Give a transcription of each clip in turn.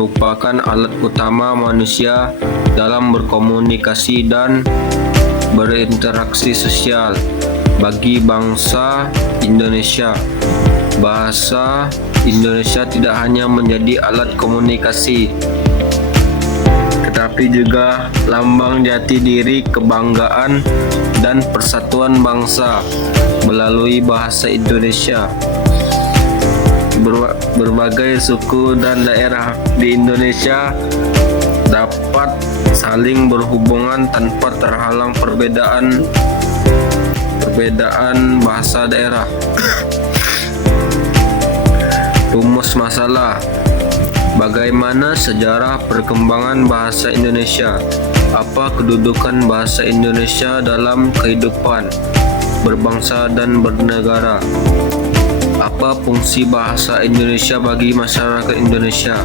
merupakan alat utama manusia dalam berkomunikasi dan berinteraksi sosial. Bagi bangsa Indonesia, bahasa Indonesia tidak hanya menjadi alat komunikasi, tetapi juga lambang jati diri, kebanggaan, dan persatuan bangsa. Melalui bahasa Indonesia, berbagai suku dan daerah di Indonesia dapat saling berhubungan tanpa terhalang perbedaan bahasa daerah. Rumus masalah: bagaimana sejarah perkembangan bahasa Indonesia? Apa kedudukan bahasa Indonesia dalam kehidupan berbangsa dan bernegara? Apa fungsi bahasa Indonesia bagi masyarakat Indonesia?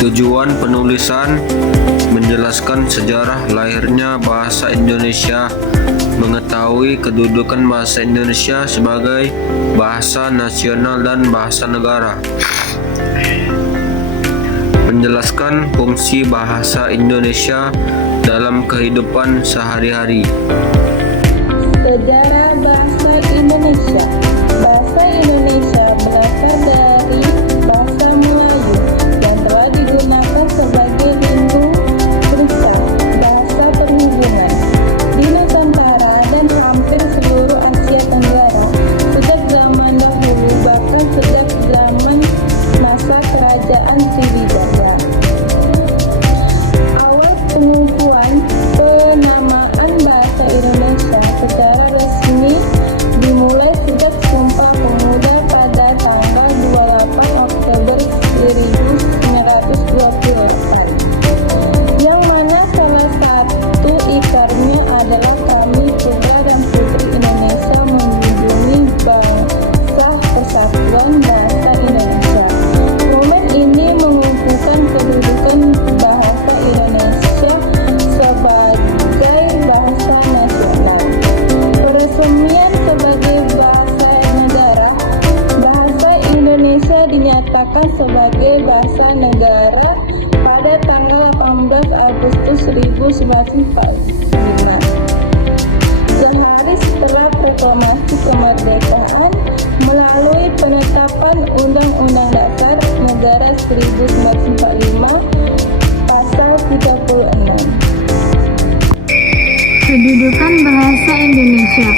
Tujuan penulisan: menjelaskan sejarah lahirnya bahasa Indonesia, mengetahui kedudukan bahasa Indonesia sebagai bahasa nasional dan bahasa negara. Menjelaskan fungsi bahasa Indonesia dalam kehidupan sehari-hari. Sejarah bahasa Indonesia. Bahasa Indonesia berasal dari bahasa Melayu yang telah digunakan sebagai linguistika, bahasa perhubungan di Nusantara dan hampir seluruh Asia Tenggara sejak zaman dahulu, bahkan sejak zaman masa kerajaan Sriwijaya. Awal pengukuhan penamaan bahasa Indonesia secara resmi dimulai sejak Sumpah Pemuda pada tanggal 28 Oktober 1928, yang mana salah satu ikarnya adalah kami putra dan putri Indonesia mengunjungi Bangsa Persatuan Bahasa Indonesia. Momen ini mengukuhkan kedudukan bahasa Indonesia sebagai bahasa nasional. Peresmian sebagai bahasa negara. Bahasa Indonesia dinyatakan sebagai bahasa negara pada tanggal 18 Agustus 1945. Sehari setelah proklamasi kemerdekaan melalui penetapan Undang-Undang Dasar Negara 1945 Pasal 36. Kedudukan bahasa Indonesia.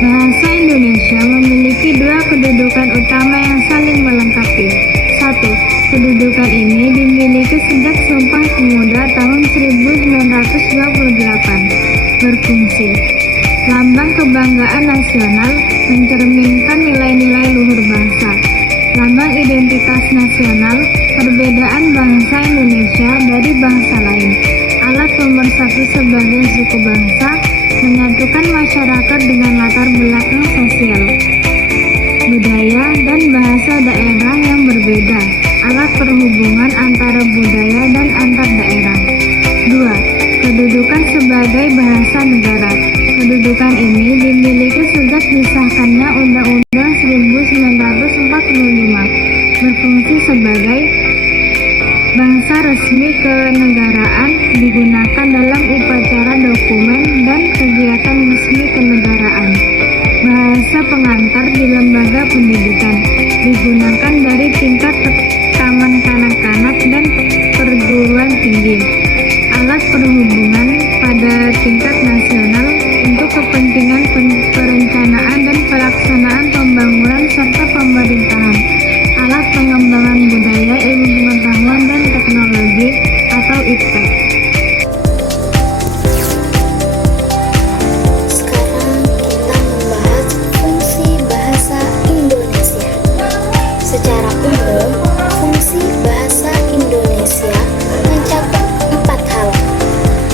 Bahasa Indonesia memiliki dua kedudukan utama yang saling melengkapi. 1. Kedudukan ini dimiliki sejak Sumpah Pemuda tahun 1928. Berfungsi lambang kebanggaan nasional, mencerminkan nilai-nilai luhur bangsa. Lambang identitas nasional, perbedaan bangsa Indonesia dari bangsa lain. Alat pemersatu sebagai suku bangsa, menyatukan masyarakat dengan latar belakang sosial, budaya, dan bahasa daerah yang berbeda. Alat perhubungan antara budaya dan antar daerah. 2. Kedudukan sebagai bahasa negara. Kedudukan ini dimiliki sejak disahkannya Undang-Undang 1945. Berfungsi sebagai bahasa resmi kenegaraan, digunakan dalam upacara, dokumen, dan kegiatan resmi kenegaraan. Bahasa pengantar di lembaga pendidikan, digunakan dari tingkat taman kanak-kanak dan perguruan tinggi. Alat perhubungan pada tingkat nasional untuk kepentingan perencanaan dan pelaksanaan pembangunan serta pemerintahan. Alat pengembangan budaya, ilmu pengetahuan, dan teknologi atau IPTEK. Sekarang kita membahas fungsi bahasa Indonesia. Secara umum, fungsi bahasa Indonesia mencakup 4 hal.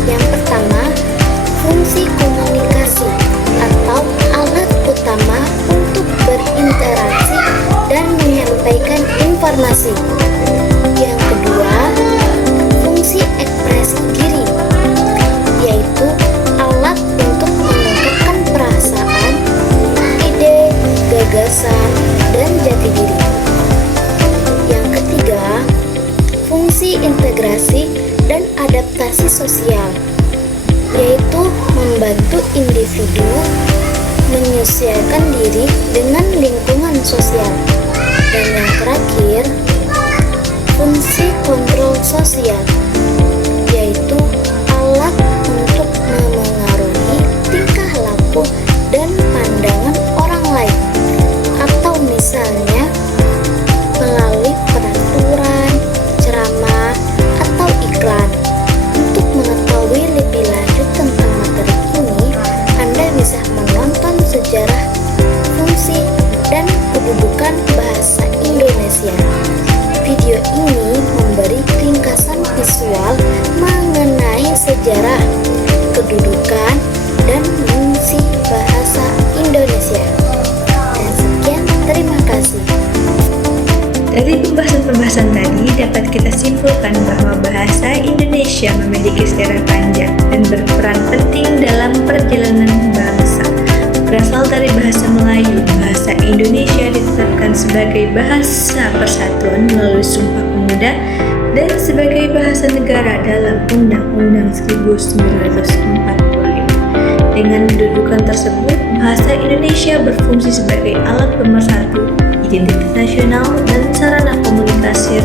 Yang pertama, fungsi komunikasi atau alat utama untuk berinteraksi dan menyampaikan informasi. Yang kedua, fungsi ekspresi diri, yaitu alat untuk mengungkapkan perasaan, ide, gagasan, dan jati diri. Yang ketiga, fungsi integrasi dan adaptasi sosial, yaitu membantu individu menyesuaikan diri dengan lingkungan sosial. Dan yang terakhir, fungsi kontrol sosial, yaitu alat untuk memengaruhi tingkah laku dan pandangan orang lain, atau misalnya melalui peraturan, ceramah, atau iklan. Untuk mengetahui lebih lanjut tentang materi ini, Anda bisa menonton sejarah, fungsi, dan kedudukan bahasa Indonesia. Video ini memberi ringkasan visual mengenai sejarah, kedudukan, dan fungsi bahasa Indonesia. Dan sekian, terima kasih. Dari pembahasan-pembahasan tadi dapat kita simpulkan bahwa bahasa Indonesia memiliki sejarah panjang dan berperan penting dalam perjalanan bangsa. Berasal dari bahasa Melayu, bahasa Indonesia ditetapkan sebagai bahasa persatuan melalui Sumpah Pemuda dan sebagai bahasa negara dalam Undang-Undang 1945. Dengan kedudukan tersebut, bahasa Indonesia berfungsi sebagai alat pemersatu identitas nasional dan sarana komunikasi